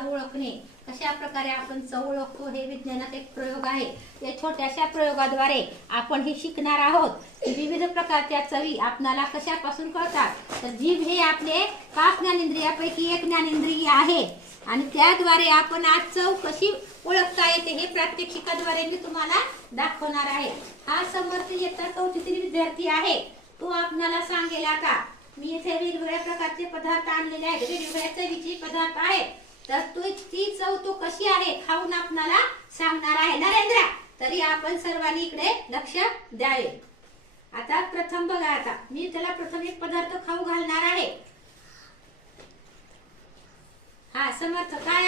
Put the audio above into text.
प्रकार ओळखणे, कशा प्रकारे आपण चव ओळखतो हे विज्ञानात एक प्रयोग आहे. या छोट्याशा प्रयोगाद्वारे आपण हे शिकणार आहोत की विविध प्रकारच्या चवी आपल्याला कशापासून कळतात. तर जीभ हे आपले 5 ज्ञानेंद्रियापैकी एक ज्ञानेंद्रिय आहे आणि त्याद्वारे आपण आज चव कशी ओळखता येते हे प्रात्यक्षिकाद्वारे मी तुम्हाला दाखवणार आहे. हा समर्थ इयत्ता 4थीतील विद्यार्थी आहे. तो आपल्याला सांगेल. आता मी इथे वेगवेगळ्या प्रकारचे पदार्थ आणलेले आहेत, वेगवेगळ्या चवीचे पदार्थ आहेत. तर ती चव तो कशी आहे खाऊन आपल्याला सांगणार आहे. नरेंद्र, तरी आपण सर्वांनी इकडे लक्ष द्यावे. आता प्रथम बघा, आता मी त्याला प्रथम एक पदार्थ खाऊ घालणार आहे. हा समर्थ, काय